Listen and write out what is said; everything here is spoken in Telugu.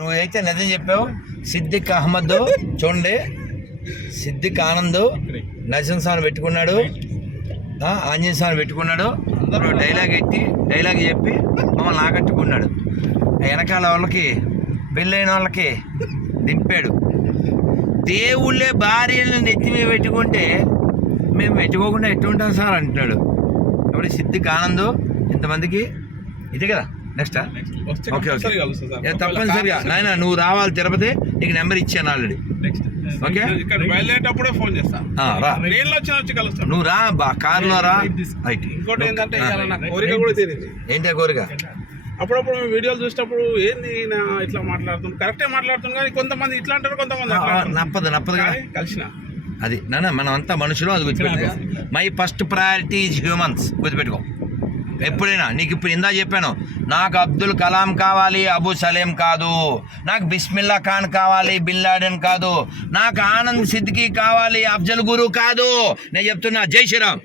నువ్వైతే నిజం చెప్పావు? సిద్దిక్ అహ్మద్ చూడండి. సిద్దిక్ ఆనంద్ నరసింహ స్వామి పెట్టుకున్నాడు. ఆంజనేయ స్వామి పెట్టుకున్నాడు. అందరూ డైలాగ్ ఎట్టి డైలాగ్ చెప్పి మమ్మల్ని ఆకట్టుకున్నాడు. వెనకాల వాళ్ళకి పెళ్ళైన వాళ్ళకి దింపాడు. దేవుళ్ళే భార్యలను నెత్తి మీద పెట్టుకుంటే మేము పెట్టుకోకుండా ఎట్టుంటాం సార్ అంటున్నాడు. ఇప్పుడు సిద్దిక్ ఆనంద్ ఇంతమందికి? ఇది కదా. నెక్స్ట్ ఓకే ఓకే తప్పనిసరిగా నాయన నువ్వు రావాలి తిరుపతి నీకు నెంబర్ ఇచ్చాను ఆల్రెడీ. నెక్స్ట్ ఓకే ఇక్కడ బయలుదేరేటప్పుడే ఫోన్ చేస్తా. ఆ, రా. వచ్చిన వచ్చి కలుస్తాను నువ్వు రా బా కార్లో రా. రైట్ ఇంకోటి ఏంటంటే కోరిక కూడా తీరింది. ఏంటి ఆ కోరిక? అప్పుడప్పుడు మేము వీడియోలు చూసినప్పుడు ఏంది నా ఇట్లా మాట్లాడుతుంది కరెక్టే మాట్లాడుతుంది కానీ కొంతమంది ఇట్లా అంటారు కొంతమంది. నప్పదు నప్పదు కదా. కానీ కలిసిన. అది. నాన్న మనం అంతా మనుషులు అది గుర్తుపెట్టుకో. My first priority is humans గుర్తుపెట్టుకో. ఎప్పుడైనా నీకు ఇప్పుడు ఇందా చెప్పాను నాకు అబ్దుల్ కలాం కావాలి అబు సలేం కాదు. నాకు బిస్మిల్లా ఖాన్ కావాలి బిన్ లాడెన్ కాదు. నాకు ఆనంద్ సిద్దికి కావాలి అఫ్జల్ గురు కాదు. నేను చెప్తున్నా జై శ్రీరామ్.